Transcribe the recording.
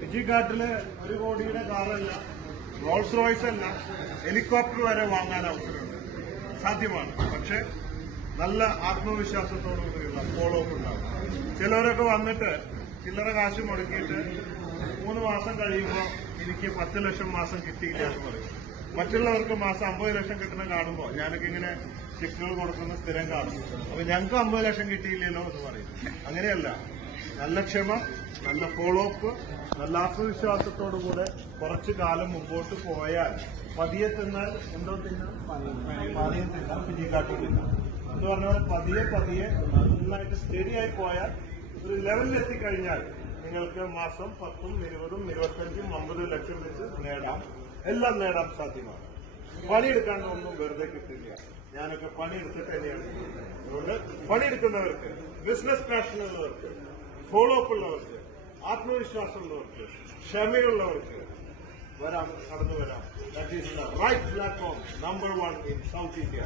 വിജിഘാട്ടില് 1 കോടിയുടെ കാറല്ല, Rolls Royce അല്ല, helicopter വരെ വാങ്ങാൻ അവസരമുണ്ട്. സാധ്യമാണ്. പക്ഷെ നല്ല ആത്മവിശ്വാസത്തോടുകൂടിയുള്ള ഫോളോ അപ്പ് ഉണ്ടാകും. ചിലവരൊക്കെ വന്നിട്ട് ചില്ലറ കാശ് മുടക്കിയിട്ട് 3 മാസം കഴിയുമ്പോൾ എനിക്ക് 10 ലക്ഷം മാസം കിട്ടിയില്ല എന്ന് പറയും. മറ്റുള്ളവർക്ക് മാസം 50 ലക്ഷം കിട്ടുന്ന കാണുമ്പോൾ ഞാനൊക്കെ ഇങ്ങനെ ചെക്കുകൾ കൊടുക്കുന്ന സ്ഥിരം കാണും. അപ്പൊ ഞങ്ങൾക്ക് 50 ലക്ഷം കിട്ടിയില്ലല്ലോ എന്ന് പറയും. അങ്ങനെയല്ല. നല്ല ക്ഷമ, നല്ല ഫോളോ അപ്പ്, നല്ല ആത്മവിശ്വാസത്തോടുകൂടെ കുറച്ചു കാലം മുമ്പോട്ട് പോയാൽ പതിയെ തിന്നാൽ എന്തോ തിന്നാം, പാനീയം തിന്നാം, പിജിക്കാട്ടി തിന്നാം എന്ന് പറഞ്ഞ പോലെ പതിയെ പതിയെ നന്നായിട്ട് സ്റ്റഡിയായി പോയാൽ ഒരു ലെവലിലെത്തിക്കഴിഞ്ഞാൽ നിങ്ങൾക്ക് മാസം 10, 20, 25, 50 ലക്ഷം വെച്ച് നേടാം. എല്ലാം നേടാൻ സാധ്യമാണ്. പണിയെടുക്കാണ്ട് ഒന്നും വെറുതെ കിട്ടില്ല. ഞാനൊക്കെ പണിയെടുത്തിട്ട് തന്നെയാണ്. അതുകൊണ്ട് പണിയെടുക്കുന്നവർക്ക്, ബിസിനസ് പാഷനുള്ളവർക്ക്, ഫോളോ അപ്പ് ഉള്ളവർക്ക്, ആത്മവിശ്വാസമുള്ളവർക്ക്, ക്ഷമയുള്ളവർക്ക് വരാം, കടന്നു വരാം. That is the right platform, number 1 in South India.